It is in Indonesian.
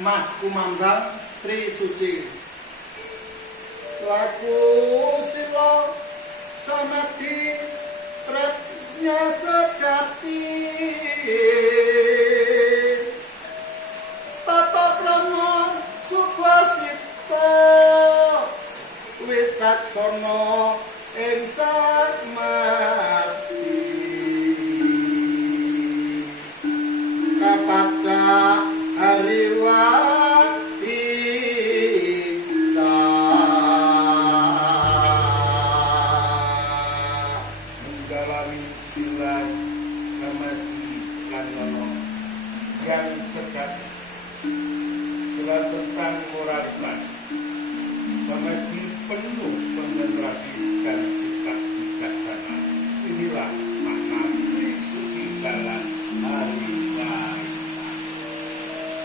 Mas Kumambang Trisuci. Laku sila samati pratnya sejati, tata krama Sukasita wicaksana ing sarmati, kapaca hariwati sa menjalani sila kamati kanono yang sejati, sila tentang moralitas, kamati penuh konsentrasi dan sikap bijaksana. Inilah makna suci dalam hari